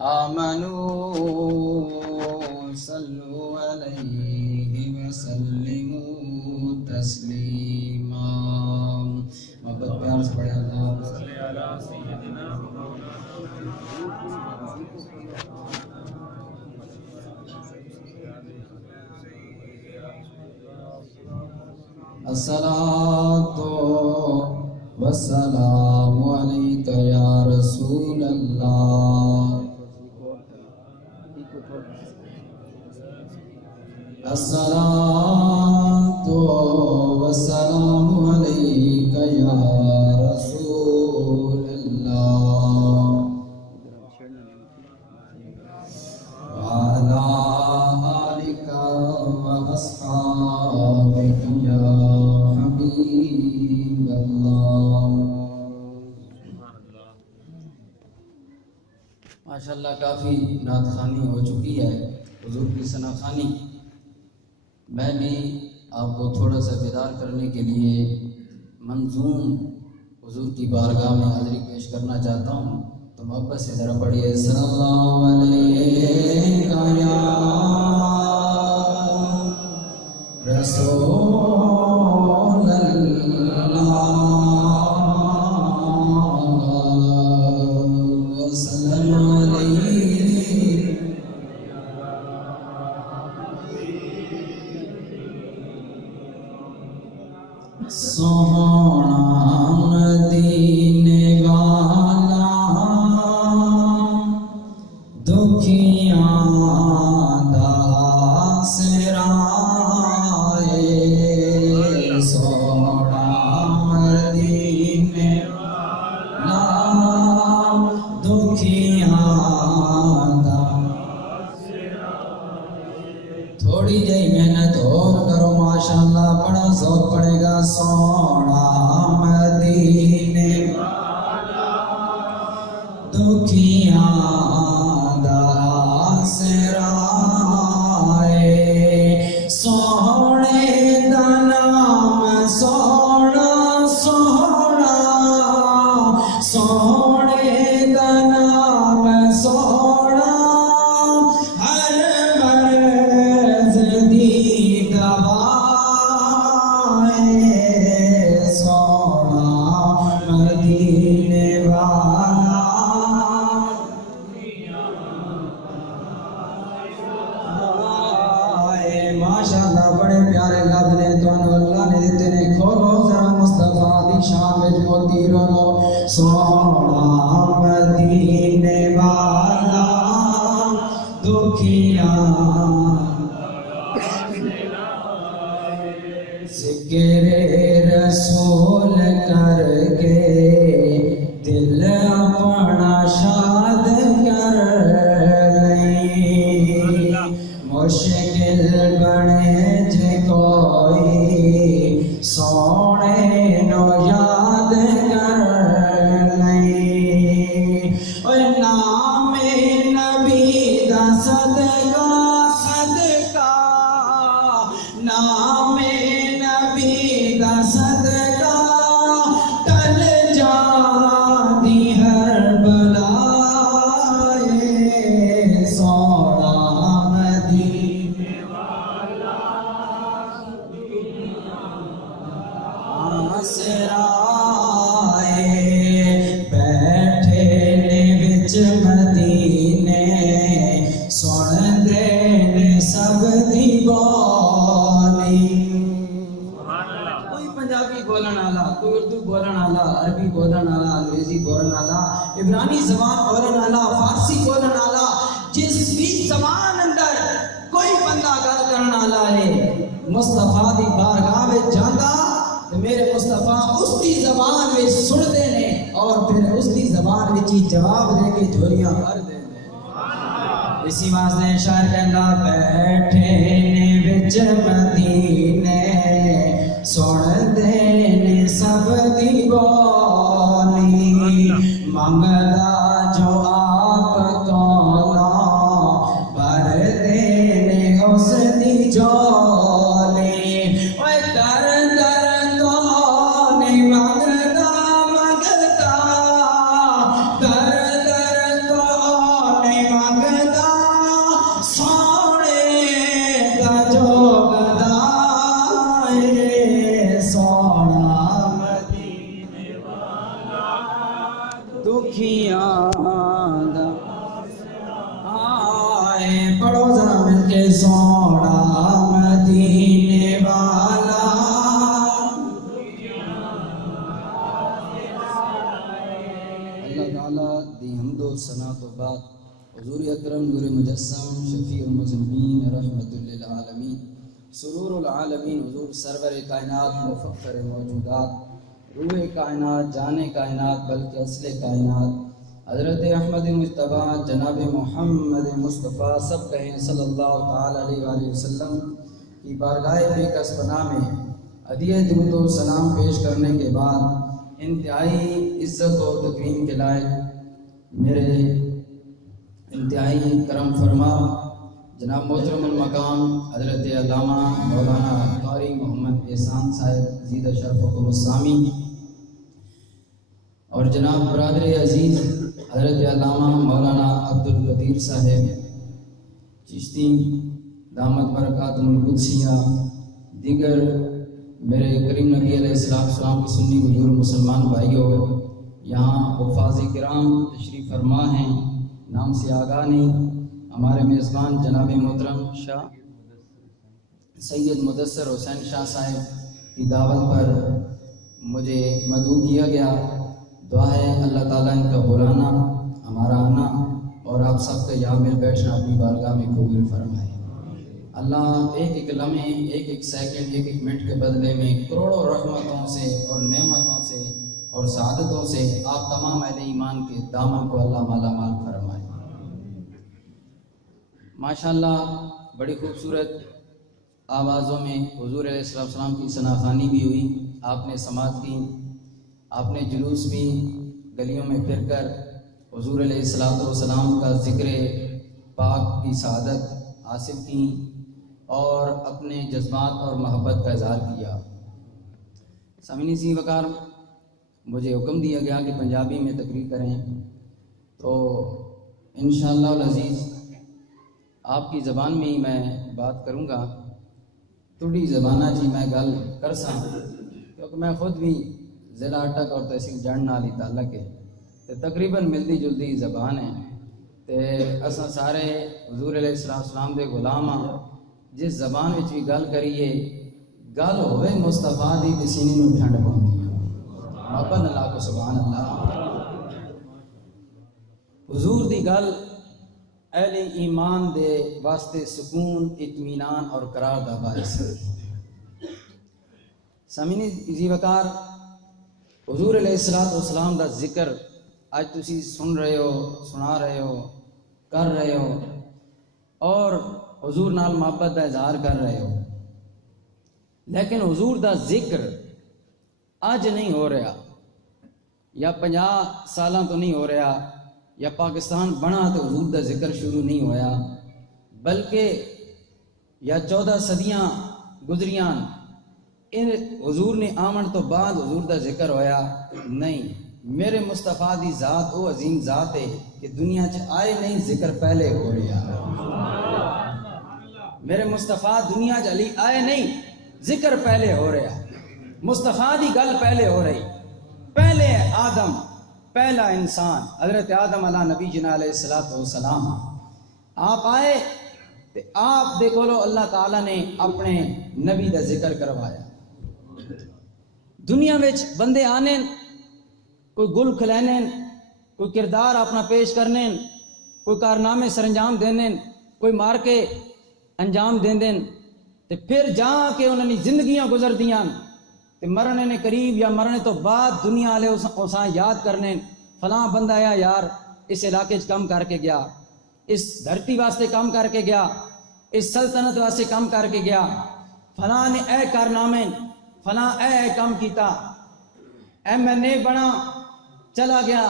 آمنوا صلوا علیہ وسلموا تسلیما. محبت پیار سے پڑھے اللہم صلی علی سیدنا الصلاۃ والسلام علیک یا رسول اللہ. الصلاۃ والسلام علیک یا رسول اللہ وعلی آلک واصحابک یا حبیب اللہ. ماشاءاللہ کافی نعت خوانی ہو چکی ہے، حضور کی ثنا خوانی. میں بھی آپ کو تھوڑا سا بیدار کرنے کے لیے منظوم حضور کی بارگاہ میں حاضری پیش کرنا چاہتا ہوں، تو محبت سے ذرا پڑھیے. صلی اللہ علیہ یا رسول اللہ وسلم علیہ. سونا مدینے والا دکھیاں دا آسرا ہے. سونا مدینے والا دکھیاں دا. تھوڑی جہی محنت اور کرو ماشاءاللہ، بڑا ذوق پڑے گا. سونا مدینے والا دکھیاں دا آسرا ہے. سونے دا نام سونا سونا، سونے دا نام سونا، ہر مرض دی دوا. سونا مدینے والا ماشاءاللہ بڑے پیارے لفظ نے تمہیں اللہ نے دیتے نے. کھولو ذرا مصطفیٰ دی شان وچ موتی رولو. سونا مدینے والا دکھیاں ذکر رسول کر کے دل اپنا شاد کر لیں. مشکل بنے جے کوئی سونے نو یاد کر لیں. نام نبی دا صدقہ صدقہ، نام نبی دا صدقہ ٹل جاتی ہر بلائے. سونا مدینے والا آسرا ہے. بیٹھے نے وچ مدینے سن دے نے سب دی بولی. کوئی پنجابی بولن والا، کوئی اردو بولن والا، عربی بولن والا، انگریزی بولن والا، عبرانی زبان بولن والا، فارسی بولن والا، جس بھی زبان اندر کوئی بندہ گل کرن والا ہے، مصطفیٰ دی بارگاہ وچ جاندا تے میرے مصطفیٰ اس دی زبان وچ سنتے نے اور پھر اس دی زبان وچ ہی جواب دے کے جھولیاں بھر دے. اسی واسطے شاعر کہندا بیٹھے نے وچ مدینے سن دے نے سب دی بولی. منگدا جو آپ کولا بھر دے نے اس دی جولی. اوے در در تو نہیں منگدا منگتا، در در تو نہیں سونا مدینے والا اللہ تعالیٰ دی حمد و ثنا تو بعد حضور اکرم نور مجسم شفیع المذنبین رحمت للعالمین سرور العالمین حضور سرور کائنات مفخر موجودات روح کائنات جان کائنات بلکہ اصل کائنات حضرت احمد مجتبیٰ جناب محمد مصطفیٰ سب کہیں صلی اللہ تعالیٰ علیہ وآلہ وسلم کی بارگاہ بے کس پناہ میں ہدیہ درود و سلام پیش کرنے کے بعد انتہائی عزت و تکریم کے لائق میرے انتہائی کرم فرما جناب محترم المقام حضرت علامہ مولانا قاری محمد احسان صاحب زید شرفکم السامی اور جناب برادر عزیز حضرت علامہ مولانا عبدالقدیر صاحب چشتی دامت برکاتہ القدسیہ دیگر میرے کریم نبی علیہ السلام کی سنی بزرگ مسلمان بھائیوں یہاں حفاظ کرام تشریف فرما ہیں نام سے آگاہ نہیں ہمارے میزبان جناب محترم شاہ سید مدثر حسین شاہ صاحب کی دعوت پر مجھے مدعو کیا گیا دعا ہے اللہ تعالیٰ ان کا بلانا ہمارا آنا اور آپ سب کا یہاں مل بیٹھنا اپنی بارگاہ میں قبول فرمائے اللہ ایک ایک لمحے ایک ایک سیکنڈ ایک ایک منٹ کے بدلے میں کروڑوں رحمتوں سے اور نعمتوں سے اور سعادتوں سے آپ تمام اہل ایمان کے دامن کو اللہ مالا مال فرمائے ماشاءاللہ بڑی خوبصورت آوازوں میں حضور علیہ السلام کی ثناخوانی بھی ہوئی آپ نے سماعت کی آپ نے جلوس بھی گلیوں میں پھر کر حضور علیہ السلام کا ذکر پاک کی سعادت حاصل کی اور اپنے جذبات اور محبت کا اظہار کیا سامعین سی وقار مجھے حکم دیا گیا کہ پنجابی میں تقریر کریں تو انشاءاللہ العزیز آپ کی زبان میں ہی میں بات کروں گا تھوڑی زبانہ جی میں گل کر سا کیونکہ میں خود بھی ضلع اٹک اور تحصیل جڑ نال ہی تعلق ہے تو تقریباً ملتی جلتی زبان ہے تو اساں سارے حضور علیہ السلام دے غلام ہاں جس زبان وچ بھی گل کریے گل ہوئے مصطفیٰ دی تے سینے نوں ٹھنڈ پاؤندی ہے محبت اللہ کو سبحان اللہ حضور دی گل اہل ایمان دے واسطے سکون اطمینان اور قرار دا باعث ہے سامعین ذی وقار حضور علیہ السلام دا ذکر آج تسی سن رہے ہو سنا رہے ہو کر رہے ہو اور حضور نال محبت دا اظہار کر رہے ہو لیکن حضور دا ذکر آج نہیں ہو رہا یا 50 سالاں تو نہیں ہو رہا یا پاکستان بنا تو حضور دا ذکر شروع نہیں ہویا بلکہ یا 14 صدیاں گزریاں ان حضور نے آمن تو بعد حضور دا ذکر ہویا نہیں میرے مصطفیٰ دی ذات وہ عظیم ذات ہے کہ دنیا چ آئے نہیں ذکر پہلے ہو رہا میرے مصطفیٰ دنیا چ علی آئے نہیں ذکر پہلے ہو رہا مصطفیٰ دی گل پہلے ہو رہی پہلے آدم پہلا انسان حضرت آدم علیہ نبی جنا علیہ السلام آپ آئے تو آپ دے کولو اللہ تعالیٰ نے اپنے نبی دا ذکر کروایا دنیا وچ بندے آنے کوئی گل کھلینے کوئی کردار اپنا پیش کرنے کوئی کارنامے سر انجام دینے کوئی مار کے انجام دیندیں تے پھر جا کے انہوں نے زندگیاں گزر دیاں تے مرنے نے قریب یا مرنے تو بعد دنیا والے اساں یاد کرنے فلاں بندہ آیا یار اس علاقے کم کر کے گیا اس دھرتی واسطے کم کر کے گیا اس سلطنت واسطے کم کر کے گیا فلاں نے اے کارنامے فلاں اے کم کیتا MNA بنا چلا گیا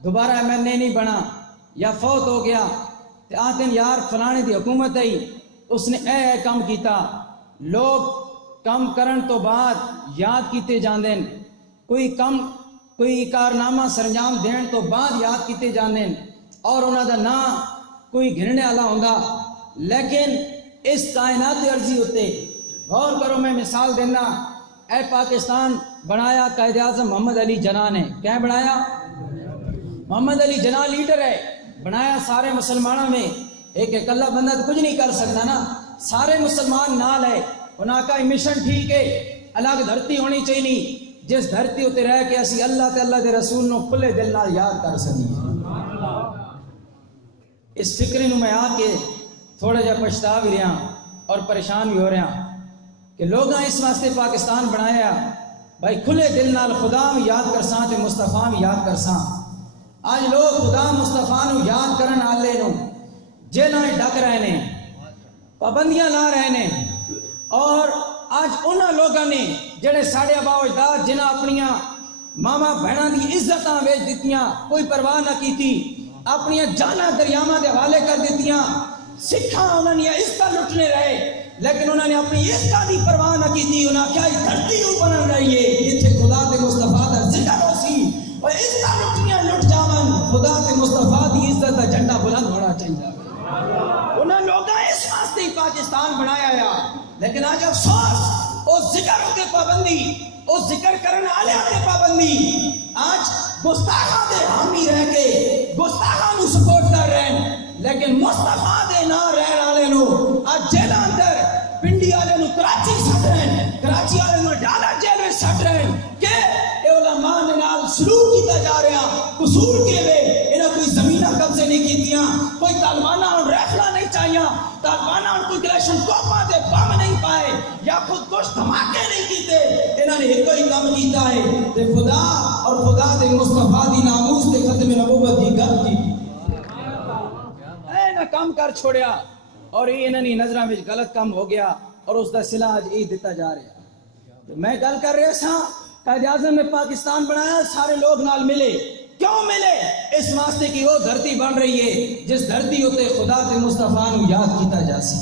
دوبارہ MNA نہیں بنا یا فوت ہو گیا تے آتے ہیں یار فلانے دی حکومت ہے اس نے اے کم کیتا لوگ کم کرن تو بعد یاد کیتے جاندیں کوئی کارنامہ سرانجام دین تو بعد یاد کیتے جاندیں اور انہاں دا نام کوئی گھرنے والا ہوندا لیکن اس کائنات عرضی ہوتے غور کرو میں مثال دینا اے پاکستان بنایا قائد اعظم محمد علی جناح نے کیا بنایا محمد علی جناح لیڈر ہے بنایا سارے مسلمانوں میں ایک اکلا بندہ تو کچھ نہیں کر سکتا نا سارے مسلمان نال ہے انہاں کا مشن ٹھیک ہے الگ دھرتی ہونی چاہیے جس دھرتی اتنے رہ کے اسی اللہ تے اللہ دے رسول نو کھلے دل نال یاد کر سکیں. اس فکر نو میں آ کے تھوڑا جا پچھتا بھی رہا اور پریشان بھی ہو رہا کہ لوگاں اس واسطے پاکستان بنایا بھائی کھلے دل نال خدا بھی یاد کرساں تے مصطفیٰ بھی یاد کرساں. آج لوگ خدا مصطفیٰ نو یاد کرن آلے نو جیلیں ڈک رہے نے پابندیاں لا رہے نے اور آج انہاں لوگاں نے جڑے ساڑے آبا و اجداد جنہاں اپنیاں ماما بہناں دی عزتاں ویچ دتیاں کوئی پرواہ نہ کیتی اپنیاں جانا دریاواں دے حوالے کر دیتیاں سکھاں انہاں نے عزتاں لٹنے رہے لیکن انہوں نے اپنی عزتاں دی پرواہ نہ کیتی. انہاں کیا دھرتی او بنن رہی ہے جتھے خدا تے مصطفیٰ دا ذکر ہو سی اور عزتاں لٹنیاں لٹ جاون خدا تے مصطفیٰ دی عزت دا جھنڈا بلند ہونا چاہیے. انہاں لوگاں اس واسطے پاکستان بنایا ہے لیکن آج افسوس اس ذکر تے پابندی اس ذکر کرنے والے تے پابندی آج گستاخاں دے حامی رہ کے گستاخاں نو سپورٹ کر رہے ہیں لیکن مصطفیٰ دے نہ رہن والے نو آج جیل اندر پنڈی والے نو کراچی سٹ رہے ہیں کراچی والے نو ڈالا جیل میں سٹ رہے ہیں کہ اے علماء دے نال سلوک کیتا جا رہا قصور کیوے انہاں کوئی زمیناں قبضے نہیں کیتیاں کوئی طالباناں نوں ریفلا نہیں چاہیاں طالباناں کوئی کلیشن کوپاں دے بم نہیں پائے یا خود کچھ دھماکے نہیں کیتے انہاں نے ایک ہی کام کیتا ہے تے خدا اور خدا دے مصطفیٰ دی ناموس تے ختم نبوت دی گل کی کام کر چھوڑیا اور یہ انہوں نے نظروں میں غلط کام ہو گیا اور اس دا صلہ آج یہ دیتا جا رہا. میں گل کر رہا سا قائد اعظم نے پاکستان بنایا سارے لوگ نال ملے کیوں ملے اس واسطے کی وہ دھرتی بن رہی ہے جس دھرتی ہوتے خدا تے مصطفیٰ نو یاد کیتا جا سی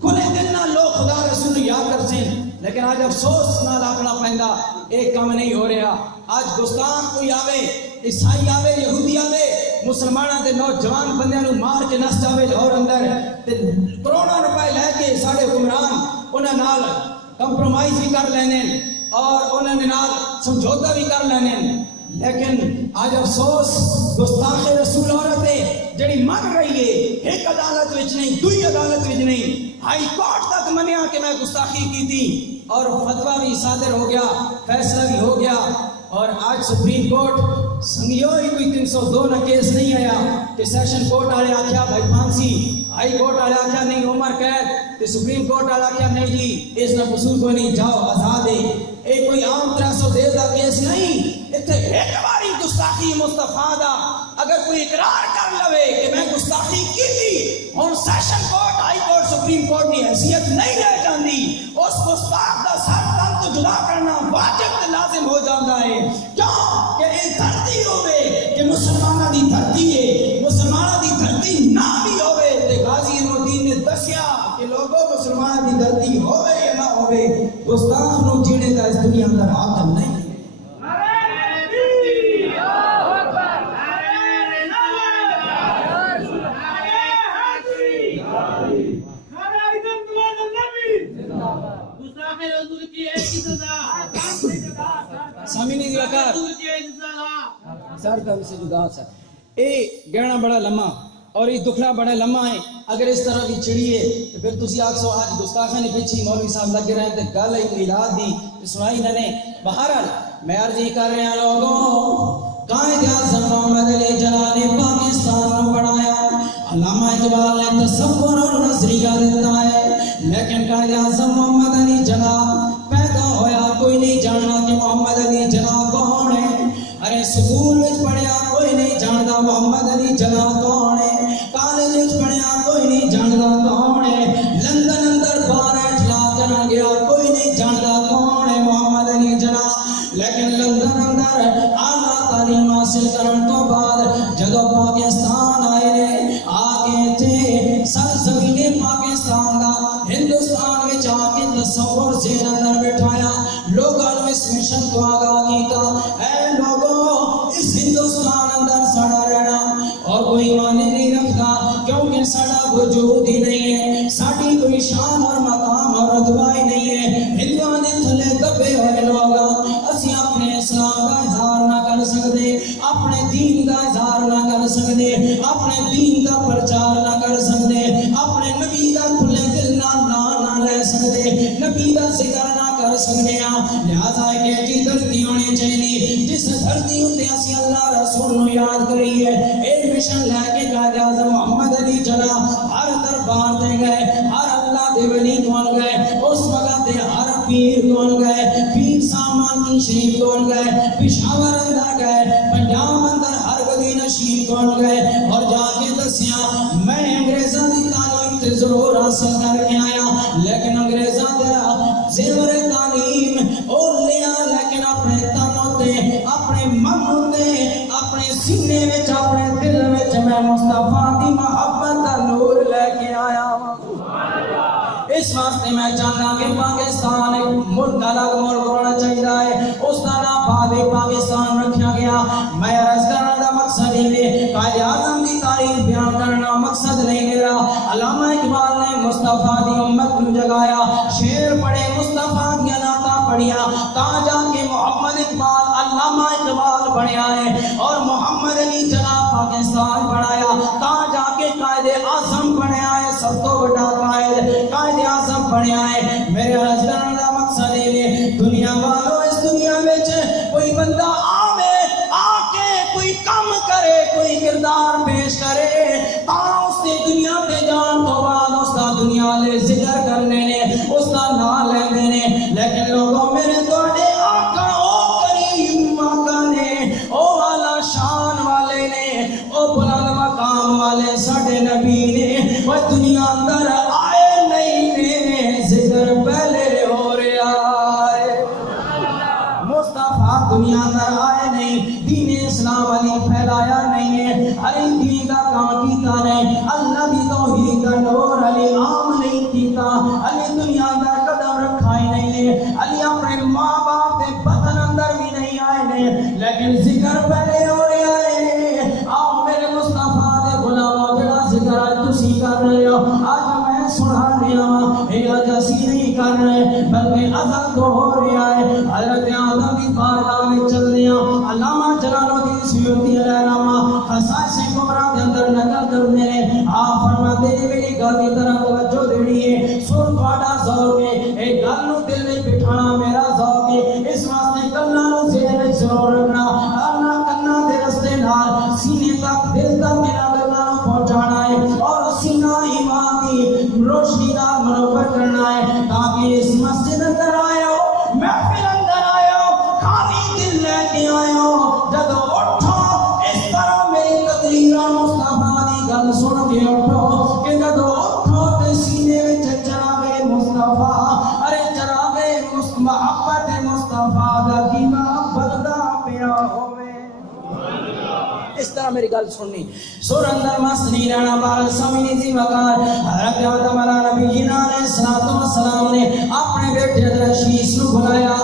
کھلے دل نال لوگ خدا رسول یاد کر سیں لیکن آج افسوس نال اپنا پہندا ایک کام نہیں ہو رہا. آج گستاخ کوئی آوے عیسائی آوے یہودی آوے مسلمانوں کے نوجوان بندیاں نو مار کے نس جاوے لاہور اندر کروڑوں روپے لے کے سارے حکمران انہاں نال کمپرومائز بھی کر لینے اور انہاں نے نال سمجھوتا بھی کر لینے لیکن آج افسوس گستاخ رسول عورت ہے جڑی من رہی ہے ایک عدالت وچ نہیں دوئی عدالت وچ نہیں ہائی کورٹ تک منیا کہ میں گستاخی کی تھی اور فتویٰ بھی صادر ہو گیا فیصلہ بھی ہو گیا اور آج سپریم کورٹ سنگیو ہی کوئی 302 نہ کیس نہیں آیا کہ سیشن کورٹ والے آخیا بھائی پھانسی ہائی کورٹ والے آخیا نہیں عمر قید تے سپریم کورٹ والے آخیا نہیں جی اس میں قصور کوئی نہیں جاؤ آزاد ہے. یہ کوئی عام 310 کا کیس نہیں اتنے ایک باری گستاخی مصطفیٰ دا اگر کوئی اقرار کر لوے کہ میں گستاخی کی تھی اور session court high court supreme court کی حیثیت نہیں رہ جاندی اس گستاخ دا سر تن تو جدا کرنا واجب تے لازم ہو جاتا ہے. کیوں کہ یہ دھرتی ہوئے کہ مسلمانہ دی دھرتی ہے مسلمانہ دی دھرتی نہ بھی ہوئے تے غازی الدین نے دسیا کہ لوگوں مسلمانہ دی دھرتی ہوئے یا نہ ہوئے گستاخ نو جینے دا اس دنیا اندر حق نہیں. سامینی دیکھار سر کبھی سے جدا سر اے گہنا بڑا لمحہ اور یہ دکھنا بڑا لمحہ ہے. اگر اس طرح کی چڑی ہے تو پھر تسی آگ سو آج گستاخہ نے پیچھے مولوی صاحب لگے رہے ہیں گل ہے میلاد دی سنائی نہ نے. بہرحال میں عرض یہ کر رہے ہیں لوگوں قائد اعظم محمد علی جناح نے پاکستان بنایا علامہ اقبال نے تصور اور نظریہ دیتا ہے لیکن قائد اعظم محمد علی جناح پیدا ہویا کوئی نہیں جاننا کہ محمد علی جناح کون ہے. ارے سکول میں پڑھیا کوئی نہیں جانتا محمد علی جناح کون ہے. کالج میں پڑھیا کوئی نہیں جانتا کون ہے. لندن اندر باہر اٹھلا کرا گیا کوئی نہیں جانتا کون ہے محمد علی جناح. لیکن لندن اندر اعلیٰ تعلیم حاصل کرن تو بعد جدو پاکستان آئے نے آگے تھے سرزمین پاکستان دا ہندوستان میں جا کے تصور زیر اندر بٹھایا لوگوں نے اس مشن کو آگاہ کیتا اے لوگوں اس ہندوستان اندر سڑا رہنا اور کوئی معنی نہیں رکھتا کیونکہ سڑا وجود ہی نہیں ہے ساڑی کوئی شان اور مقام اور رتبہ ہی نہیں ہے. ہندوان نے تھلے دبے ہوئے لوگاں اسی اپنے اسلام کا اظہار نہ کر سکتے اپنے دین کا اظہار نہ کر سکتے اپنے دین کا پرچار نہ کر سکتے، اپنے نبی دا کھلے دل نہ لے سکتے، نبی دا ذکر نہ کر سکتے ہیں۔ لہذا ایک ایسی دھرتی ہونی چاہیے جس دھرتی ہوتے اسی اللہ رسول نو یاد کریے۔ ایک مشن لے کے قائد اعظم محمد علی چلا، ہر دربار دے گئے، ہر اللہ دے ولی کون گئے، اس وقت دے ہر پیر کون گئے، پیر سامان کی شریف کون گئے، پشاور اندر گئے، پنجاب اندر ہر گدی نشین کون گئے، اور جا کے دسیا میں انگریزاں دی تعلیم تے ضرور حاصل کر کے آیا، لیکن انگریزاں دا زیور تعلیم او لیا، لیکن اپنے تنوں تے اپنے من تے اپنے سینے وچ اپنے دل وچ میں مصطفیٰ دی محبت دا نور لے کے آیا۔ اس واسطے میں چاہتا کہ پاکستان ایک ملک الگ ملک ہونا چاہیے، اس کا نام بعد پاکستان رکھا گیا۔ میں عرض کرنے کا مقصد یہ قائد اعظم کی تاریخ بیان کرنا مقصد نہیں میرا۔ علامہ اقبال نے مصطفیٰ دی امت کو جگایا، شعر پڑھے، مصطفیٰ کی نعتاں پڑھیا، تاں جا کے محمد اقبال علامہ اقبال بنیا ہے، اور محمد علی جناب پاکستان بنایا، تاں جا کے قائد اعظم بنیا ہے، سب تو بڑا قائد اعظم بنیا ہے۔ میرے عرض کرنے کا مقصد یہ دنیا والوں اس دنیا میں کوئی بندہ آوے، آ کے کوئی کام کرے، کوئی کردار پیش کرے، تاں اس نے دنیا تے جان تو بعد اس کا دنیا لے ذکر کرنے نے، اس کا نام لینے نے، لیکن لوگوں میرے توڑے آقا او کریم آقا نے، او والا شان والے نے، او بلند مقام والے ساڑھے نبی نے، وہ دنیا اندر آئے نہیں نے، ذکر پہلے ہو رہا ہے۔ مصطفیٰ دنیا اندر آئے نہیں، دین اسلام علی پھیلایا نہیں ہے، علی دین کا کام کیتا نہیں، اللہ دی توحید کا نور علی عام نہیں کیتا، علی دنیا اندر قدم رکھا ہی نہیں ہے، علی اپنے ماں باپ کے بطن اندر بھی نہیں آئے نہیں، لیکن ذکر پہلے ہو رہا ہے۔ آؤ میرے مصطفیٰ دے غلاموں جڑا ذکر آج تسی کر رہے ہو، آج میں سنا رہا ہوں، یہ آج اسی نہیں کر رہے بلکہ ازل تو ہو رہا ہے۔ حضرت آدم کی بارگاہ میں چل دیا، علامہ جلال الدین سیوطی علیہ نامہ خصائص کبریٰ کے اندر نقل کرنے نے، آپ فرماتے ہیں میری گل کی طرح توجہ دینی ہے، سن تھوڑا ذوق ہے، ایک گل نو دل میں بٹھانا میرا ذوق ہے، اس واسطے کنا نو ذہن میں ضرور رکھنا، اللہ کنا دے رستے نال سینے تک دل تک میرا گلاں نو پہنچانا ہے، اور سینہ ایمان کی روشنی کا منور کرنا ہے، تاکہ اس مسجد اندر آئے ہو، محفل اندر آئے ہو، خالی دل لے کے آئے ہو، جب اٹھو اس طرح میری تقریرہ مصطفیٰ دی گل سن کے اٹھو، کہ جب اٹھو تے سینے وچ چراغے مصطفیٰ، ارے چراغے محبت مصطفیٰ دا کی محبت دا پیا ہوئے۔ اس طرح میری گل سننی، سور اندر مست نہیں رہنا، بال سمجھنی تھی وقار۔ حضرت آدم علیہ نبی جینا علیہ السلام نے اپنے بیٹے حضرت شیش نو بلایا،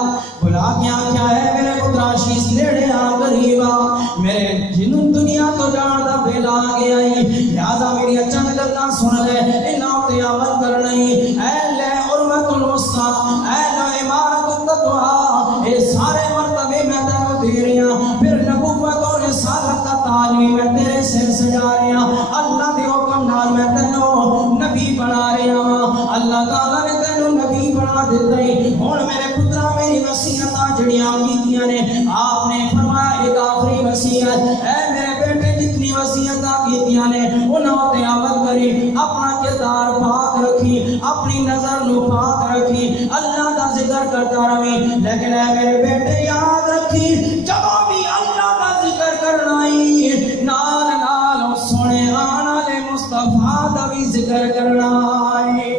بلا کے آنکھا ہے میرے پترا شیش نیڑے آ قریبا، میرے جنوں دنیا تو جان دا بیلا آ گیا ہی، لہذا میری چند گلنا سن لے، انہاں تے عمل کرنی، اے لے عروۃ الوثقی، اے لے عمارت التقوی، اے سارے مرتبے میں تینوں دے رہا، پھر نبوت اور رسالت کا تاج بھی میں تیرے سر سجا رہا، اللہ دے حکم نال میں تینوں نبی بنا رہا، اللہ تعالیٰ نے تینوں نبی بنا دیتا ہی۔ ہن میرے پترا میری وصیتاں جڑیاں کیتیاں نے، آپ نے فرمایا ایک آخری وصیت، اے میرے بیٹے جتنی وصیتاں کیتیاں نے انہاں تے عمل کری، اپنا کردار پاک رکھی، اپنی نظر نو پاک رکھی، اللہ دا ذکر کرتا رہی، لیکن اے میرے بیٹے یاد رکھی، جب بھی اللہ دا ذکر کرنا ہی نال نال سونے آن والے مصطفیٰ دا بھی ذکر کرنا ہے۔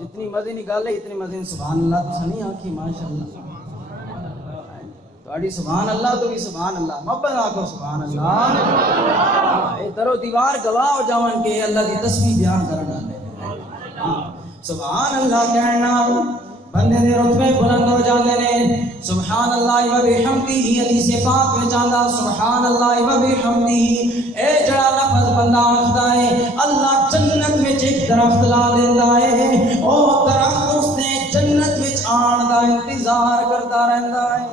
جتنی مزے گل ہے اتنی مزے سبحان اللہ سنی آنکھی ماشاءاللہ، تھوڑی سبحان اللہ تو بھی سبحان اللہ، محبت آکھو سبحان اللہ، اے درو دیوار گواہ ہو جاون کے اللہ کی تسبیح بیان کرنا ہے۔ سبحان اللہ کہنا بندے دے رتبے بلند ہو جاندے نے، سبحان اللہ و بحمدہ، حدیث پاک میں چاہتا سبحان اللہ و بحمدہ، اے جڑا لفظ بندہ آکھدا ہے اللہ جنت وچ ایک درخت لا دیندا ہے، او درخت اس نے جنت وچ آن دا انتظار کرتا رہندا ہے۔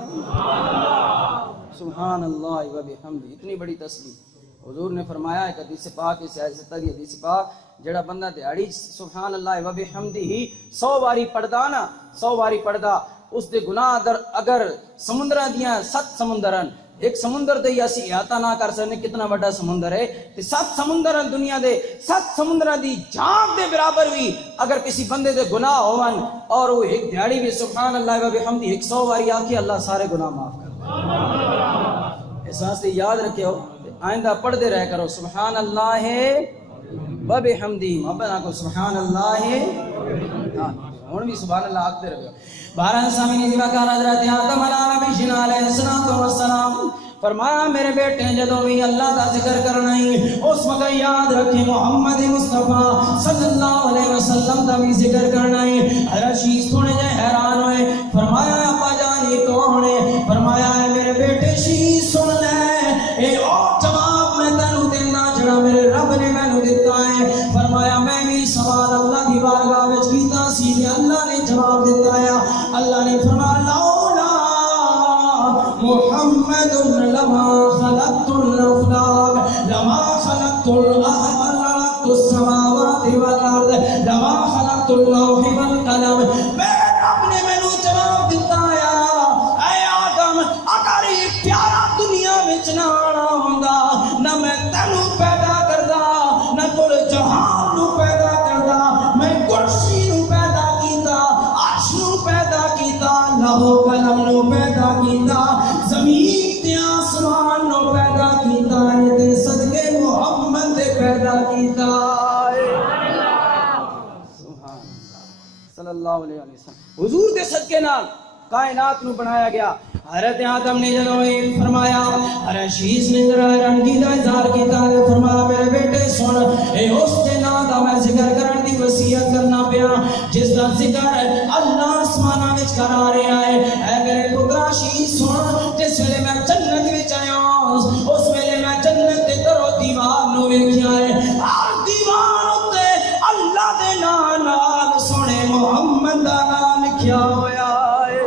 سبحان سبحان اللہ و بحمدہ، اتنی بڑی تسبیح حضور نے فرمایا ایک حدیث پاک اس دی حدیث پاک جڑا بندہ دیہڑی سبحان اللہ و بحمدہ ہی 100 واری پڑھدا نا 100 واری پڑھدا اس دے گناہ در اگر سمندراں دیاں 7 سمندرن ایک سمندر دے اسی احاطہ نہ کر سکنے کتنا بڑا سمندر ہے تے 7 سمندر دنیا دے 7 سمندراں دی جھاگ دے برابر بھی اگر کسی بندے دے گناہ ہون اور وہ ایک دیہڑی بھی سبحان اللہ و بحمدہ 100 واری آکھے اللہ سارے گناہ معاف کر دے۔ اس واسطے یاد رکھو آئندہ پڑھتے رہ کرو سبحان اللہ و بحمدہ، محبت نہ کو سبحان اللہ ہن بھی سبحان اللہ آکھتے رہو۔ 12 سامنے دی وقار حضرت آدم علیہ السلام فرمایا میرے بیٹے جدوں بھی اللہ دا ذکر کرنا ہے اس وقت یاد رکھے محمد مصطفیٰ صلی اللہ علیہ وسلم دا بھی ذکر کرنا ہے۔ حضرت شیخ تھوڑے جے حیران ہوئے، فرمایا ابا جان یہ کون ہے؟ فرمایا ہے میرے بیٹے شیخ سن لے اے او جواب میں تینوں دینا جڑا میرے رب نے مینوں دتا ہے۔ فرمایا میں بھی سوال اللہ دی بارگاہ وچ کیتا سی تے اللہ نے جواب دتا ہے۔ اللہ نے فرمایا لولا محمد لما خلقت الافلاک لما خلقت خلقت السماوات والارض لما خلقت اللوح والقلم۔ میرے رب نے مینوں جواب دتا ہے اے آدم اگر یہ پیارا دنیا وچ نہ آنا ہوندا نہ میں تینوں پیدا کردا نہ کل جہان نو پیدا کردا، میں کرسی نو پیدا کیتا، عرش نو پیدا کیتا، لوح قلم نو پیدا کیتا، زمین تے آسمان نو پیدا کیتا، تے صدقے محمد دے پیدا کیتا۔ سبحان اللہ صلی اللہ علیہ وسلم حضور دے صدقے نال کائنات نو بنایا گیا۔ حضرت آدم نے جدوں فرمایا حضرت شیش نے ذرا رنگیلا اظہار کیتا، فرمایا میرے بیٹے سن اے اس دے نام دا میں ذکر کرن دی وصیت کرنا پیا جس دا ذکر اللہ آسماناں وچ کرا رہا ہے۔ اے میرے پترا شیش سن، جس ویلے میں جنت وچ آیا اس ویلے میں جنت دے در و دیوار نو ویکھیا ہے، ہر دیوار اُتے اللہ دے نام نال سونے محمد دا نام لکھیا ہویا ہے،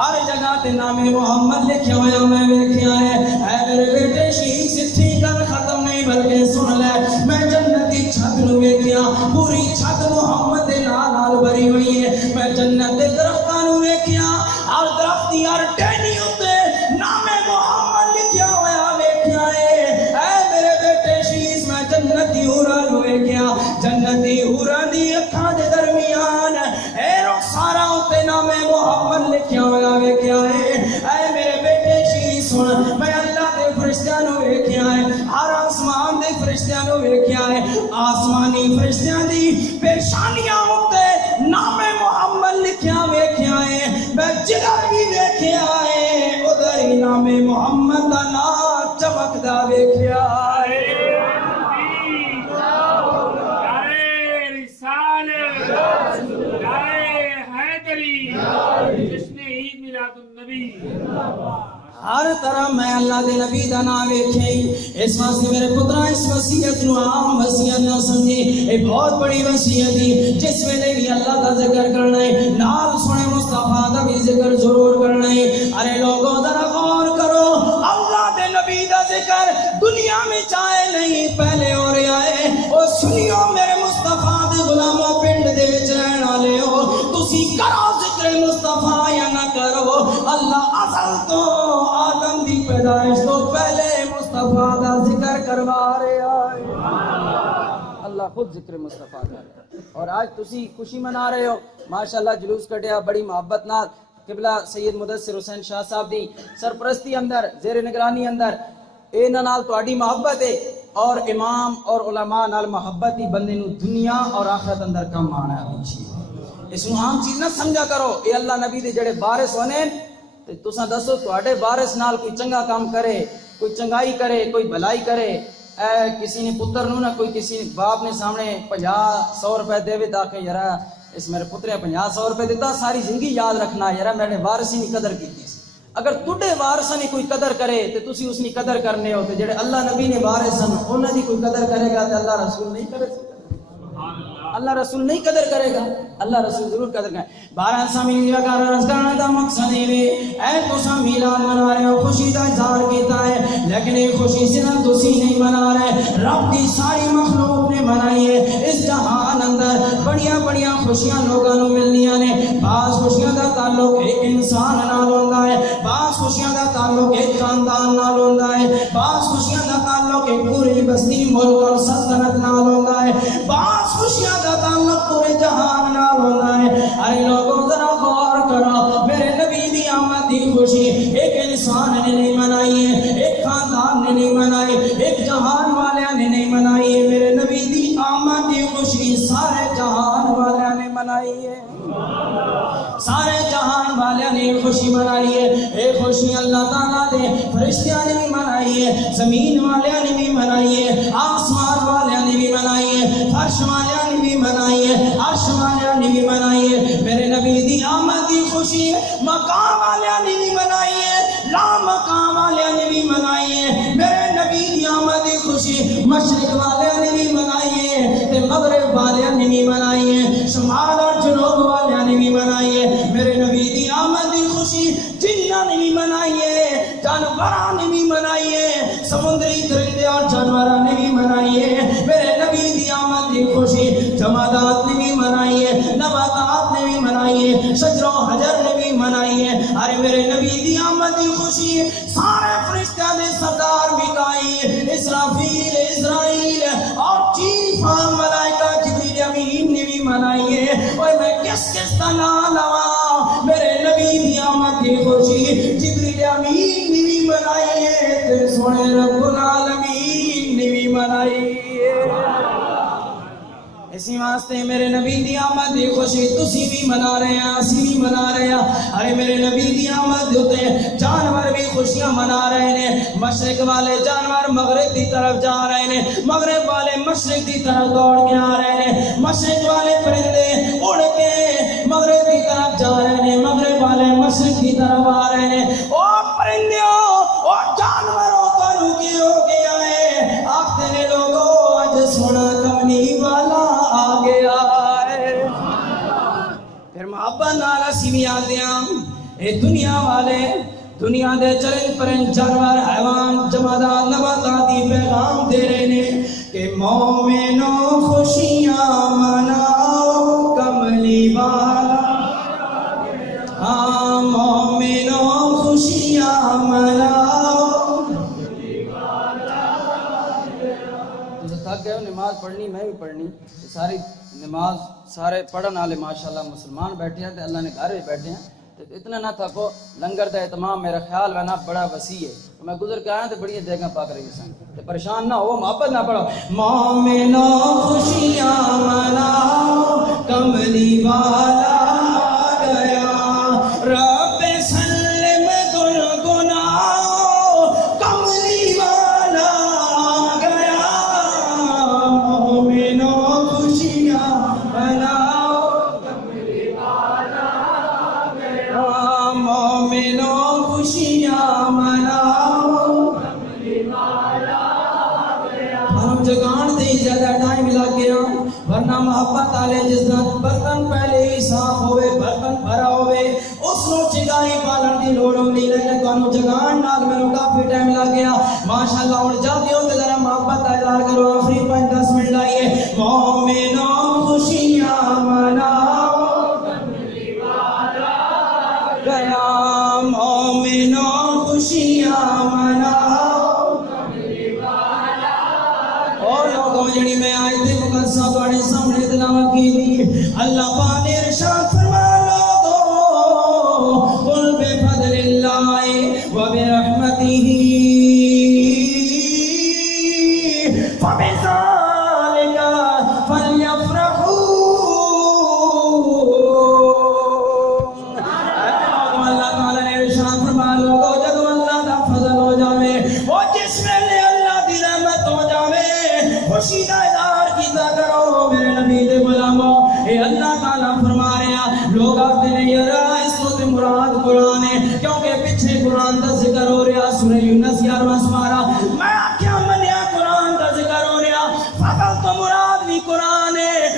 ہر جگہ تے نام محمد لکھیا ہویا میں ویکھیا ہے۔ اے میرے بیٹے شیخ ستھی گل ختم نہیں بلکہ سن لے، میں جنت دی چھت نو ویکھیا، پوری چھت محمد دے نام نال بھری ہوئی ہے۔ میں جنت دے درختاں نو ویکھیا، ہر درخت دی ہر ٹہنی اُتے نام محمد لکھیا ہویا ویکھیا ہے۔ اے میرے بیٹے شیخ میں جنت دی حوراں نو ویکھیا، جنت دی حوراں دی اکھاں دے درمیان اے رخساراں اُتے نام محمد لکھیا ہویا ویکھیا ہے۔ اے میرے بیٹے شیخ سن، میں اللہ دے فرشتیاں نو ویکھیا ہے، ہر آسمان دے فرشتیاں نو ویکھیا ہے، آسمانی فرشتیاں دی پیشانیاں اُتے نام محمد لکھیا ویکھیا ہے۔ میں جدھر بھی ویکھیا ہے ادھر ہی نام محمد دا نام چمکدا ویکھیا ہے۔ ہر طرح میں اللہ دے نبی دا نام ویکھے، اس واسطے میرے پترا اس وصیت نو عام وصیت نہ سمجھی، اے بہت بڑی وصیت ہے۔ جس ویلے بھی اللہ دا ذکر کرنا ہے نال سنے مصطفیٰ دا بھی ذکر ضرور کرنا ہے۔ ارے لوگوں ذرا غور کرو، اللہ دے نبی دا ذکر دنیا میں چاہے نہیں پہلے ہو رہا ہے۔ او سنیو میرے مصطفیٰ دے غلاموں پنڈ دے وچ رہن والے ہو، تسی کرو ذکر مصطفیٰ یا نہ کرو، اللہ ازل تو آدم دی پیدائش تو پہلے مصطفیٰ دا ذکر کروا رہا ہے۔ اللہ خود ذکر مصطفیٰ کر رہا ہے۔ اور آج تسی خوشی منا رہے ہو، ماشاءاللہ جلوس کٹیا بڑی محبت نال قبلہ سید مدثر حسین شاہ صاحب دی سرپرستی اندر زیر نگرانی اندر انہاں نال تہاڈی محبت ہے، اور امام اور علماء نال محبت ہی بندے نو دنیا اور آخرت اندر کم آنا ہے۔ اس نو عام چیز نہ سمجھا کرو، اے اللہ نبی دے جڑے وارث ہونے تے تساں دسو تواڈے وارث نال کوئی چنگا کام کرے، کوئی چنگائی کرے، کوئی بھلائی کرے، اے کسی نے پتر نو نہ کوئی کسی باپ نے سامنے 50-100 روپے دے تاکہ یارا اس میرے پترے 50-100 روپے دیتا، ساری زندگی یاد رکھنا یارا میرے وارث نے قدر کیتی۔ اگر تڈے وارثاں نے کوئی قدر کرے تے تسی اس کی قدر کرنے ہو، تے جڑے اللہ نبی نے وارث ہیں انہاں دی کوئی قدر کرے گا تے اللہ رسول نہیں کرے۔ اللہ رسول نہیں قدر کرے گا، اللہ رسول ضرور قدر کرے. 12 سامعین کا عرض کرنے کا مقصد یہ ہے تو سب میلاد منا رہے ہو، خوشی کا اظہار کیتا ہے، لیکن یہ خوشی صرف تسی نہیں منا رہے، رب کی ساری مخلوق نے منائی ہے. اس جہان اندر بڑیاں بڑیاں خوشیاں لوگوں کو ملنیاں نے. بعض خوشیاں کا تعلق ایک انسان نال ہوندا ہے، بعض خوشیاں کا تعلق ایک خاندان نال ہوندا ہے، بعض خوشیاں کا تعلق ایک پوری بستی ملک اور سلطنت نال ہوندا ہے، بعض خوشیاں کا تعلق پورے جہان نال ہوندا ہے. ارے لوگوں ذرا غور کرو، میرے نبی دی آمد دی خوشی ایک انسان نے نہیں منائی ہے، ایک خاندان نے نہیں منائی، ایک جہان والے نے نہیں منائی ہے. میرے نبی دی آمد دی خوشی سارے جہان والے نے منائی ہے، سارے جہان والے نے خوشی منائی ہے. ایک خوشی اللہ تعالیٰ نے فرشتیاں نے بھی منائی ہے، زمین والے نے بھی منائی ہے، آسمان والے نے بھی منائی ہے، فرش والے نے بھی منائی ہے، عرش والے نے بھی منائی ہے. میرے نبی دی آمد دی خوشی مقام والے نے بھی منائی ہے، لا مقام والے نے بھی منائی ہے. میرے نبی دی آمد دی خوشی مشرق والے نے بھی منائی ہے تے مغرب والے نے بھی منائی ہے، شمال اور جنوب والے نے بھی منائی ہے. میرے نبی دی آمد دی خوشی جنہ نے بھی منائی ہے، جانوراں نے بھی منائی ہے، سمندری درندے اور جانوراں نے بھی منائی ہے. میرے نبی دی آمد دی خوشی جمادات نے بھی منائی ہے، نباتات نے بھی منائی ہے، شجر و حجر نے بھی منائی ہے. ارے میرے نبی دی آمد دی خوشی سارے فرشتوں نے سردار میکائیل، اسرافیل، اسرائیل اور چیف ملائکہ جبریل امین نے بھی منائی ہے. اور میں کس کس کا نام لواں؟ میرے نبی دی آمد دی خوشی جبریل امین نے بھی منائی ہے تے سونے رب العالمین نے بھی منائی ہے. اسی واسطے میرے نبی دی آمد دی خوشی تسی بھی منا رہے ہیں، اسی بھی منا رہے ہیں. ارے میرے نبی دی آمد ہوتے جانور بھی خوشیاں منا رہے ہیں. مشرق والے جانور مغرب کی طرف جا رہے ہیں، مغرب والے مشرق کی طرف دوڑ کے آ رہے ہیں، مشرق والے پرندے اڑ کے مغرب کی طرف جا رہے ہیں، مغرب والے مشرق کی طرف آ رہے ہیں. او پرندیوں او جانوروں تو رکی ہو گیا ہے، آخر نے لوگوں اج سونا کمنی والا آ گیا ہے. پھر محبت نال اسی بھی آدھے اے دنیا والے، دنیا دے چرند پرند جانور حیوان جمادات نباتات دی پیغام دے رہے نے کہ مومنوں خوشیاں مناؤ کملی والا. ہاں مومنوں خوشیاں مناؤ. تھک گئے نماز پڑھنی، میں بھی پڑھنی، ساری نماز سارے پڑھن والے ماشاءاللہ مسلمان بیٹھے ہیں تے اللہ نے گھر بیٹھے ہیں. اتنا نہ تھکو، لنگر دا اہتمام میرا خیال ہے نا بڑا وسیع ہے. میں گزر کے آیا تو بڑی جگہ پاک رہی سن، پریشان نہ ہو، محبت نہ پڑھو. مومنوں خوشیاں مناؤ کملی والا آ گیا، رب سلم گنگناؤ کملی والا آ گیا. مومنوں خوشیاں مناؤ کملی والا آ گیا، مومنوں خوشیاں مناؤ کملی والا آ گیا. ہم جگان دے زیادہ ٹائم لگ گیا، ورنہ محبت والے جس طرح برتن پہلے ہی صاف ہوئے، برتن بھرا ہوئے، اس نو چنگائی پالن دی لوڑ نہیں، لیکن تانوں جگان نال مینوں کافی ٹائم لگ گیا. ماشاءاللہ ہن جا کے تے ذرا محبت کا اظہار کرو. آخری 5-10 منٹ لائیے. مومنوں خوشیاں مناؤ کملی والا آ گیا، مومنوں خوشیاں مناؤ کملی والا آ گیا. اور لوگوں جڑی میں آئے تھے مقدسہ بڑے سامنے تلاوت کی تھی، اللہ پاک نے ارشاد فرمایا لوگوں قل بفضل اللہ وبرحمتہ فبذلک فلیفرحوا. اللہ تعالی نے ارشاد فرمایا لوگوں جب اللہ دا فضل ہو جاوے، وہ جس ویلے اللہ دی رحمت ہو جاوے، خوشی دا اظہار کیتا کرو. میرے نبی دے غلاموں، اے اللہ تعالیٰ فرما رہے ہیں. لوگ آتے ہیں یار اس کو تے مراد قرآن ہے، کیونکہ پیچھے قرآن دا ذکر ہو رہا. سورہ یونس 11واں سپارہ، میں کیا منیا قرآن دا ذکر ہو رہا، فضل تو مراد بھی قرآن ہے.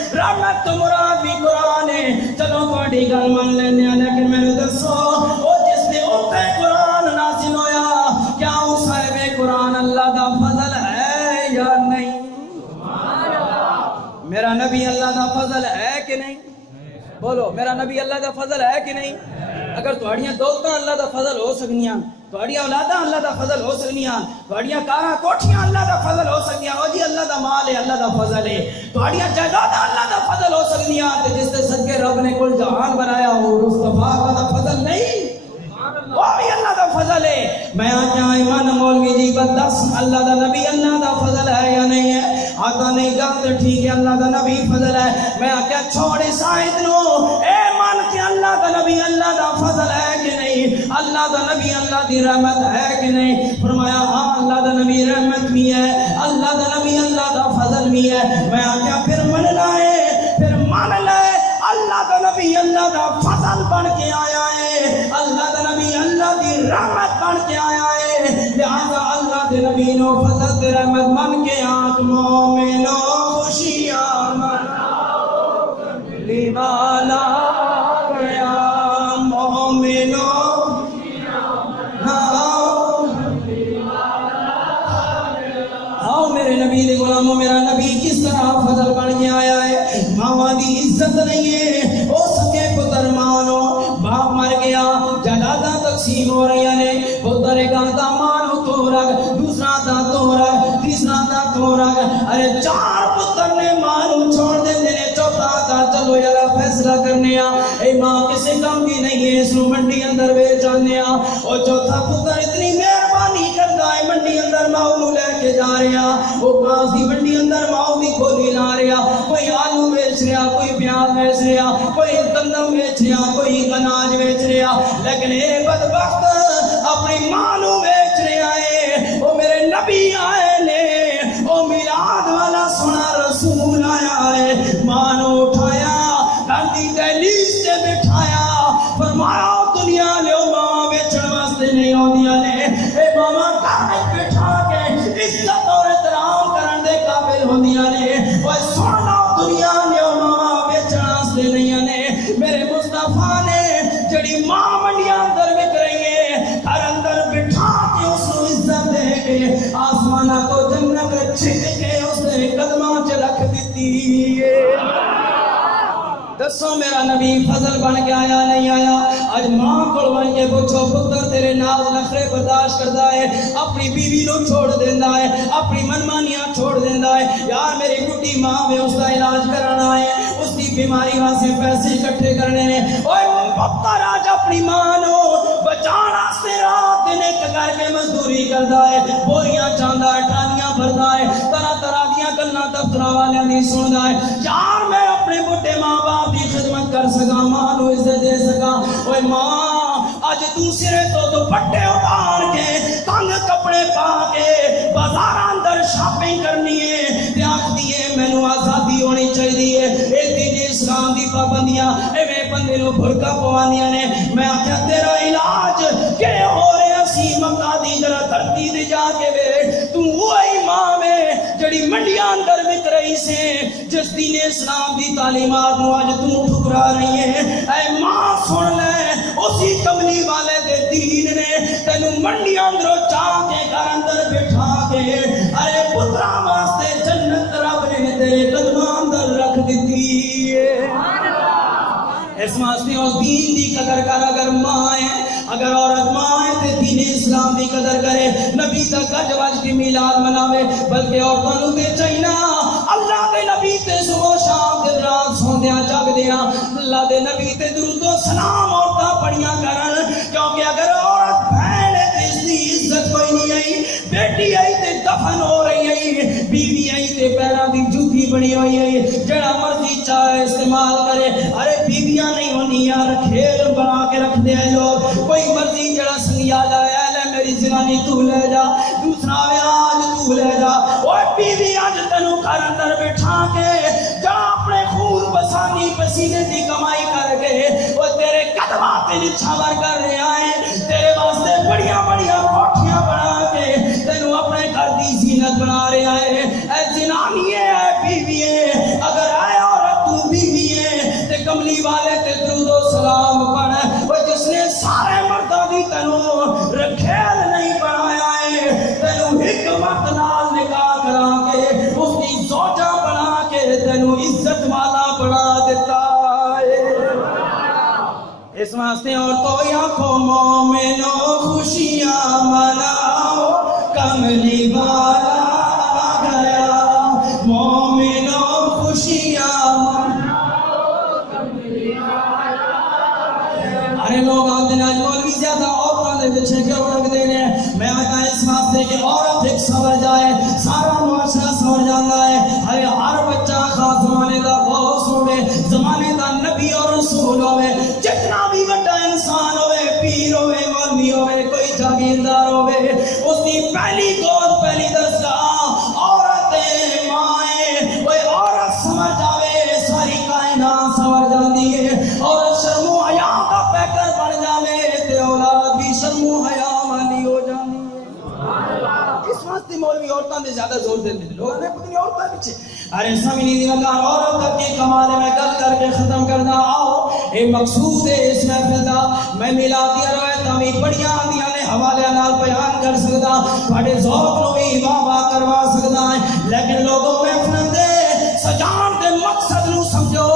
رحمت تو مراد بھی قرآن ہے. چلو تھوڑی گل مان لینے ہیں لیکن میں نے دسو وہ جس نے اوتے قرآن نازل ہویا کیا اس صاحب قرآن اللہ دا فضل ہے یا نہیں؟ میرا نبی اللہ دا فضل ہے کہ نہیں؟ بولو میرا نبی اللہ دا فضل ہے کہ نہیں؟ اگر تھوڑیاں دولتاں اللہ دا فضل ہو سکنیاں، تھوڑیاں اولاداں اللہ دا فضل ہو سکنیاں، تھوڑیاں کاراں کوٹھیاں اللہ دا فضل ہو سکنیاں، او جی اللہ دا مال ہے اللہ دا فضل ہے، تھوڑیاں جائیداداں اللہ دا فضل ہو سکنیاں، تے جس تے صدقے رب نے کل جہان بنایا ہو مصطفیٰ دا فضل نہیں، وہ بھی اللہ دا فضل ہے. میں آجا ایمان مولوی جی بدس اللہ دا نبی اللہ دا فضل ہے یا نہیں ہے؟ آتا نہیں گا تو ٹھیک ہے اللہ دا نبی فضل ہے. میں آکیا چھوڑے سائد نو اے مان کے اللہ دا نبی اللہ دا فضل ہے کہ نہیں؟ اللہ دا نبی اللہ دی رحمت ہے کہ نہیں؟ فرمایا ہاں اللہ دا نبی رحمت بھی ہے، اللہ دا نبی اللہ دا فضل بھی ہے. میں آکیا پھر مننا ہے، پھر مان لے اللہ دا نبی اللہ دا فضل بن کے آیا ہے، اللہ دا نبی اللہ دی رحمت بن کے آیا ہے. لہذا اللہ دے نبی نو فضل دے رحمت من کے آنکھ مومنو خوشیاں مناؤ کملی والا گیا، مومنو میرے نبی دے غلاموں میرا نبی کس طرح فضل بن کے آیا ہے. ماں دی عزت نہیں ہے، او سکے پتر مانو، باپ مر گیا جائیداداں تقسیم ہو رہی ہیں، پتر ایک آتا مانو تو رکھ، دوسرا تا تو رکھ، تیسرا تا تو رکھ، ارے چار پتر نے مانو چھوڑ دے نے، چوتھا تا چلو یارا فیصلہ کرنے آ، اے ماں کسے کام کی نہیں ہے، اس نو منڈی اندر بیچ آنے آ. او چوتھا پتر اتنی مہربانی کردا ہے منڈی اندر ماؤ نو لے کے جا رہا، وہ کاس دی منڈی اندر ماؤ دی کھولی لا رہا، کوئی آلو بیچ رہا، کوئی پیاز بیچ رہا، کوئی گندم بیچ رہا، کوئی اناج بیچ رہا، لیکن اے بدبخت اپنی ماں نو بیچ رہا ہے. وہ میرے نبی آئے نے، وہ میلاد والا سنا رسول آیا ہے، ماں نو اٹھایا گھر دی دہلیز تے بٹھایا، فرمایا دنیا لیو ماں بیچن واسطے نہیں ہوندیاں نے، اے ماما گھر بٹھا کے عزت اور احترام کرن دے قابل ہوندیاں نے. اوے سن لو دنیا لیو ماں بیچن واسطے نہیں نے. میرے مصطفیٰ نے جڑی ماں منڈیاں اندر وک رہی ہے گھر اندر بٹھا کے اس کو عزت دے کے آسمانہ کو جنت چھک کے اس نے قدماں چ رکھ دیتی ہے. دسو میرا نبی فضل بن کے آیا نہیں آیا؟ آج ماں کو بن کے پوچھو پتر تیرے ناز نخرے برداشت کرتا ہے، اپنی بیوی نو چھوڑ دینا ہے، اپنی منمانیاں چھوڑ دینا ہے. یار میری بڈھی ماں میں اس کا علاج کرانا ہے، اس کی بیماری واسطے پیسے اکٹھے کرنے ہیں. اوے پتر آج اپنی ماں نو بچانا سے رات دن ایک کر کے مزدوری کرتا ہے، بوریاں چاہتا ہے، ٹرالیاں بھرتا ہے، طرح طرح دیاں گلاں دفتراں والیاں دی سندا ہے. یار میں اپنے بڈھے ماں باپ دی خدمت کر سکا، ماں نو عزت دے سکا. اوے ماں اج تو سرے تو دوپٹے اتار کے تنگ کپڑے پا کے بازار اندر شاپنگ کرنی ہے تے آکھدی ہے مینوں آزادی ہونی چاہیے، اے دین اسلام دی پابندیاں ایویں بندے نو برقع پواندیاں نے. میں آکھیا تیرا علاج کہ ہو رہا سی مکہ دی ذرا دھرتی تے جا کے ویکھ، تو وہی ماں میں جڑی منڈیاں اندر وک رہی سے جس دین اسلام دی تعلیمات نو اج تو ٹھکرا رہی ہے. اے ماں سن لے اسی کملی والے دے دین نے تینو منڈیاں اندروں چاہ کے گھر اندر بٹھا کے ارے پترا واسطے جنت رب نے تیرے قدماں اندر رکھ دیتی ہے. اس واسطے اس دین دی قدر کر. اگر ماں ہے، اگر عورت ماں ہے تے دین اسلام دی قدر کرے، نبی دا گج وج کے میلاد مناوے. بلکہ عورتاں نوں تے چاہیے اللہ دے نبی تے صبح شام دے رات سوندیاں جاگدیاں اللہ دے نبی تے درود و سلام عورتاں پڑھیاں کرن. کیونکہ اگر عورت بہن ہے تے اس دی عزت کوئی نہیں آئی، بیٹی آئی تے دفن ہو رہی ہے، بیوی آئی تے پیراں دی جوتی بنی ہوئی ہے، جڑا مرضی چاہے استعمال کرے. ارے بیویاں نہیں ہونی یار، کھیل بنا کے رکھ دے لوگ. کوئی مرضی جڑا سنگیا لایا لے میری زنانی تو لے جا، دوسرا آج تو لے جا. اوے بیوی اج تینوں گھر اندر بٹھا کے جڑا اپنے خون پسانی پسینے دی کمائی کر کے وہ تیرے قدماں تے نچھاور کر رہا ہے، تیرے واسطے بڑیاں بڑیاں کوٹھیاں بنا کے تینوں اپنے گھر دی زینت بنا رہا ہے. اے زنانی ہے، اے بیوی ہے، اگر اے عورت تو بھی عزت والا بنا دیتا ہے۔ اس واسطے عورتوں آنکھوں مومنو خوشیاں مناؤ، کملی والا آ گیا، مومنو خوشیاں مناؤ، کملی والا آ گیا۔ ارے لوگ آتے ہیں مولوی زیادہ عورتوں کے پیچھے کیوں لگتے ہیں؟ میں آتا اس واسطے کہ عورت ایک سمجھ جائے سارا معاشرہ سمجھ جاتا ہے۔ ارے ہر بچہ خاص زمانے کا غوث ہوئے، زمانے کا نبی اور رسول ہوئے، جتنا بھی بڑا انسان ہوئے، پیر ہوئے، مولوی ہوئے، کوئی جاگیردار ہوئے، اس کی پہلی گود پہلی درسگاہ عورتیں مائیں، وہ عورت سمجھ جاوے ساری کائنات سمجھ جاتی ہے۔ عورت شرم و حیا کا پیکر بن جاوے تے اولاد بھی شرم و حیا والی ہو جاتی ہے۔ اس واسطے مولوی عورتوں نے زیادہ زور دیتے ہیں، لوگوں نے پتنی عورتوں پیچھے ارے سمجھ نہیں دیا کہ عورت کے کمال میں گل کر کے ختم کرنا آؤ اے مقصود ہے اس محفل دا۔ میں میلادی روایتاں بھی بڑیاں آندیاں نے حوالے نال بیان کر سکدا، تھوڑے ذوق نو بھی واہ واہ کروا سکدا ہے، لیکن لوگوں محفل دے سجان دے مقصد نو سمجھو۔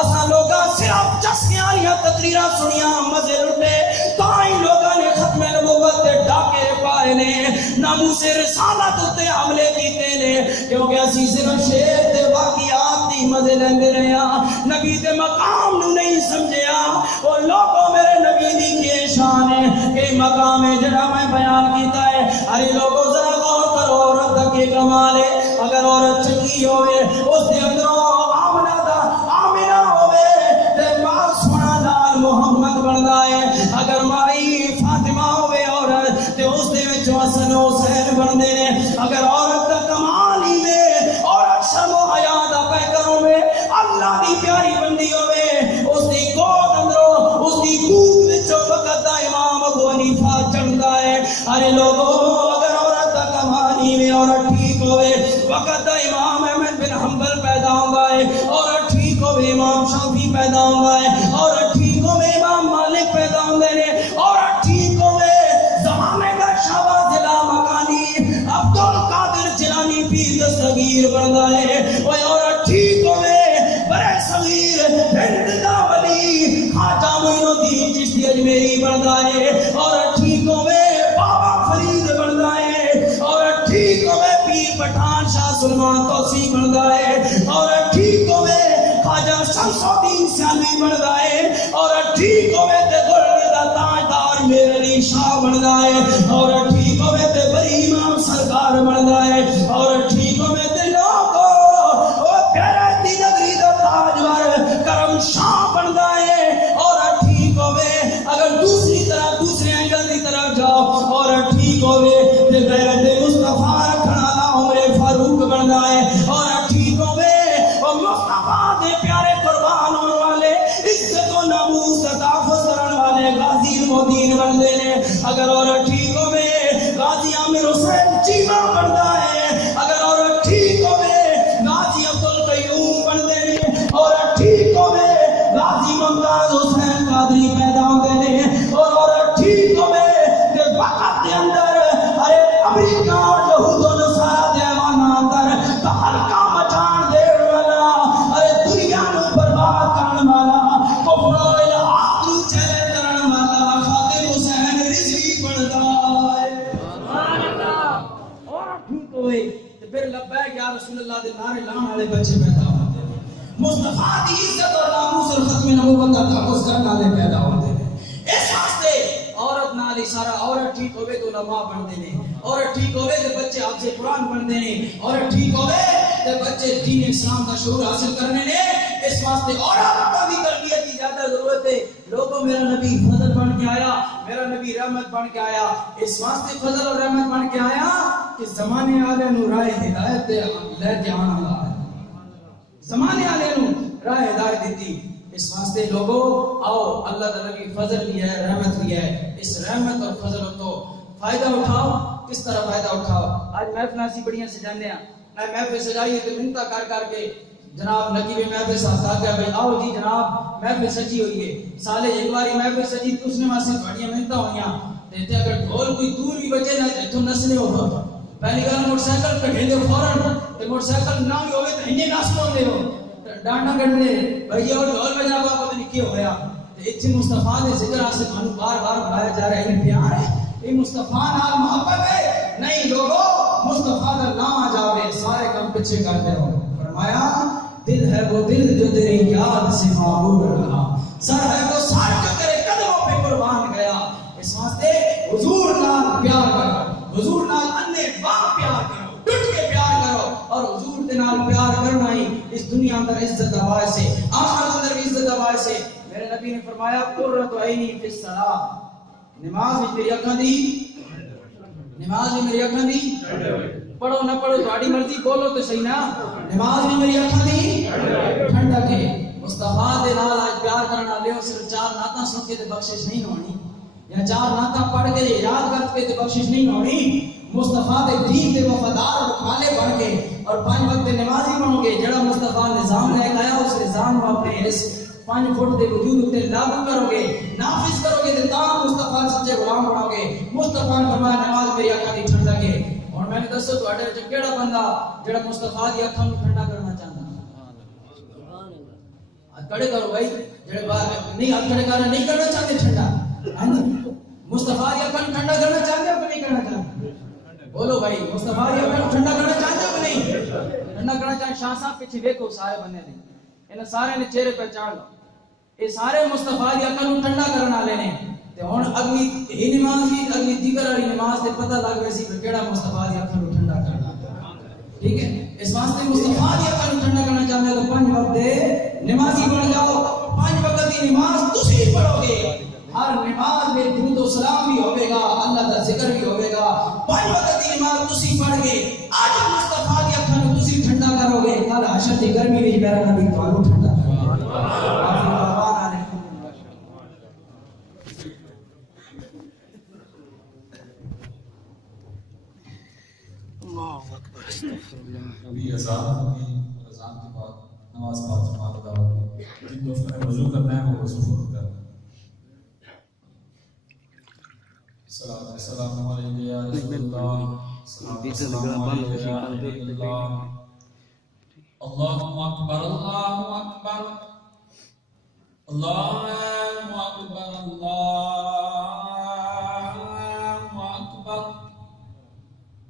اساں لوگاں صرف چسکیاں والیاں تقریراں سنیاں، مزے لٹے، تاں ہی لوگاں نے ختم نبوت دے ڈاکے پائے نے، ناموس رسالت تے حملے کیتے نے، کیونکہ اسی صرف شعر تے واقعات دی مزے لیندے رہے ہاں، نبی دے مقام نو نہیں سمجھیا۔ او لوگوں میرے نبی دی کی شان ہے کہ مقام ہے جڑا میں بیان کیتا ہے۔ ارے لوگوں ذرا غور کرو عورت دا کی کمال ہے۔ اگر عورت چنگی ہوئے، اس دے اندروں آمنہ ہوئے تے ماں سونا لال محمد بندا ہے۔ اگر مائی فاطمہ ہوئے عورت تے اس دے وچوں حسن و حسین بندے نے۔ اگر عورت دا کمال ہی ہے، عورت شرم و حیا دا پیکر ہوئے، اللہ دی پیاری بندی ہوئے، اس دی گود اندروں اس دی گود وچوں وقت دا امام ابو حنیفہ چڑھدا ہے۔ ارے لوگوں اگر عورت دا کمال ہی ہے، عورت ٹھیک ہوئے، وقت دا امام احمد بن حنبل پیدا ہوندا ہے، عورت ٹھیک ہوئے امام شافعی پیدا ہوندا ہے، عورت ٹھیک ہوئے امام مالک پیدا ہوندے نے، عورت ٹھیک ہوئے زمانے کا شہباز ضلع مکانی عبد القادر جیلانی پیر دستگیر بندا ہے۔ وہ عورت ٹھیک ہوئے برے صغیر ہند دا ولی خواجہ معین الدین چشتی اجمیری بندا ہے۔ عورت ٹھیک ہوئے بابا فرید بندا ہے۔ عورت ٹھیک ہوئے پیر پٹھان شاہ سلمان توسی بندا ہے۔ عورت ٹھیک ہوئے خواجہ شمس الدین سیالوی بندا ہے۔ عورت ٹھیک ہوئے تے گلڑ دا تاجدار میر علی شاہ بندا ہے۔ عورت ٹھیک ہوئے تے بری امام سرکار بندا ہے۔ عورت ٹھیک ہوئے تے لوگو او پیارے دی نگری دا تاجور کرم شاہ بندا ہے۔ عورت ٹھیک ہوئے اگر دوسری طرح دوسرے اینگل دی طرف جاؤ، عورت ٹھیک ہوئے تے غیرت مصطفیٰ رکھن والا عمر فاروق بندا ہے۔ عورت ٹھیک ہوئے او مصطفیٰ دے پیارے قربان ہونے والے عزت و ناموس تحفظ کرنے والے غازی المدین بندے نے۔ اگر عورت ٹھیک ہوئے غازی عامر حسین چیمہ بندا ہے۔ اگر عورت ٹھیک ہوئے غازی عبدالقیوم بندے نے۔ عورت ٹھیک ہوئے غازی ممتاز حسین قادری پیدا ہوندے نے۔ اور عورت ٹھیک ہوئے کہ وقت دے اندر ارے امریکہ اور یہود و نصارہ دے ایواناں اندر تہلکہ مچان دے والا ارے دنیا نو برباد کرن والا کفر و الحاد نو چہرے کرن والا خادم حسین رضوی بندا ہے۔ سبحان اللہ۔ عورت ٹھیک ہوئے تے پھر لبیک یا رسول اللہ دے نعرے لانے والے بچے پیدا ہوندے نے، مصطفیٰ دی عزت اور ناموس اور ختم نبوت کا تحفظ کرنے والے پیدا ہوندے نے۔ اس واسطے عورت نال اشارہ، عورت ٹھیک ہوئے تو علماء بندے نے، عورت ٹھیک ہوئے تو بچے حافظ قرآن بندے نے، عورت ٹھیک ہوئے تو بچے دین اسلام کا شعور حاصل کرنے نے۔ اس واسطے عورت کا بھی تربیت کی زیادہ ضرورت ہے۔ لوگوں میرا نبی فضل بن کے آیا، میرا نبی رحمت بن کے آیا، اس واسطے فضل اور رحمت بن کے آیا کہ زمانے والے نو راہ ہدایت دے لے کے آنا ہے، زمانے والے نو راہ ہدایت دیتی۔ اس واسطے لوگوں آؤ اللہ کا نبی فضل بھی ہے، رحمت بھی ہے، اس رحمت اور فضل تو فائدہ اٹھاؤ۔ کس طرح فائدہ اٹھاؤ؟ آج محفل ایسی بڑیاں سجانے ہیں، محفل سجائیے تو منتا کر کے جناب نقیب محفل صاحب کہا گیا بھائی آؤ جی جناب محفل سجی ہوئی ہے، سالے ایک باری محفل سجی تو اس نے وہاں سے بڑیاں منتا ہوئیاں تے اگر ڈھول کوئی دور بھی بچے نہ تو نسنے ہو۔ پہلی گل موٹر سائیکل کٹھے دے فوراً تے موٹر سائیکل نہ ہوئے تو انہیں نس پاؤندے ہو، ڈانڈا کٹنے بھائی اور ڈھول بجا با پتہ نہیں کیا ہویا تے اتھے مصطفیٰ دے ذکر سے مانو بار بار بلایا جا رہا ہے یہ پیار ہے یہ مصطفیٰ نال محبت ہے نہیں لوگو مصطفیٰ دا نام آ جاوے سارے کام پیچھے کرتے رہو فرمایا دل ہے وہ دل جو تیری یاد سے معمور رہا سر ہے وہ سر جو تیرے قدموں پہ قربان گیا اس واسطے حضور نال پیار کرو حضور نال انے باں پیار کرو ٹوٹ کے پیار کرو اور حضور دے نال پیار کرنا ہی اس دنیا اندر عزت دبائے سے آخرت اندر بھی عزت دبائے سے میرے نبی نے فرمایا قرۃ عینی فی الصلاۃ نماز میں میری اکھاں دی نماز میں میری اکھاں دی پڑھو نہ پڑھو تہاڈی مرضی بولو تے صحیح نا نماز میں میری اکھاں دی ٹھنڈک ہے مصطفیٰ دے نال آج پیار کرن والے صرف چار نعتاں سن کے تے بخشش نہیں ہونی یا چار نعتاں پڑھ کے یاد کر کے تے بخشش نہیں ہونی مصطفیٰ دے دین دے وفادار رکھوالے بن کے اور 5 وقت نمازی بنو گے جڑا مصطفیٰ نظام لے کے آیا اس نظام کو اپنے اس 5 فٹ دے وجود تے لاگو کرو گے نافذ کرو گے تے تاں مصطفیٰ سچے غلام بنو گے مصطفیٰ نے فرمایا نماز میری اکھاں دی ٹھنڈک ہے اور میں نے دسو تواڈے وچ کیڑا بندہ جڑا مصطفیٰ دی اکھاں نوں ٹھنڈا کرنا چاہندا کھڑے کرو بھائی جڑے نہیں ہاتھ کھڑے کرنا نہیں کرنا چاہتے ٹھنڈا ہاں جی مصطفیٰ دی اکھاں ٹھنڈا کرنا چاہتے ہو کہ نہیں کرنا چاہتے بولو بھائی مصطفیٰ دی اکھاں ٹھنڈا کرنا چاہتے ہو کہ نہیں ٹھنڈا کرنا چاہتے شاہ صاحب پیچھے دیکھو سارے بندے نے انہاں سارے نے چہرے پہچان لو یہ سارے مصطفیٰ دی اکھاں نوں ٹھنڈا کرن والے نے تے ہن اگلی ہی نماز دی اگلی دیگر والی نماز تے پتہ لگ ویسی کہ کیڑا مصطفیٰ دی اکھاں نوں ٹھنڈا کرنا ٹھیک ہے اس واسطے مصطفیٰ دی اکھاں نوں ٹھنڈا کرنا چاہتے ہو تو 5 وقت دے نمازی بن جاؤ 5 وقت دی نماز تسی پڑھو گے ہر نماز میں درود و سلام بھی ہوے گا اللہ دا ذکر بھی ہوے گا 5 وقت دی نماز تسی پڑھ کے آج مصطفیٰ دی اکھاں نوں تسی ٹھنڈا کرو گے کل حشر دی گرمی وچ میرا نبی تانوں ٹھنڈا ابھی اذان کے بعد نماز پاک جماعت ادا ہوگی جن دوستوں نے وضو کرنا ہے وہ وضو ضرور کرنا ہے السلام علیکم یا رسول اللہ السلام علیکم یا حبیب اللہ اللہ اکبر اللہ اکبر اللہ اکبر اللہ اکبر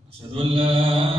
اشہد ان لا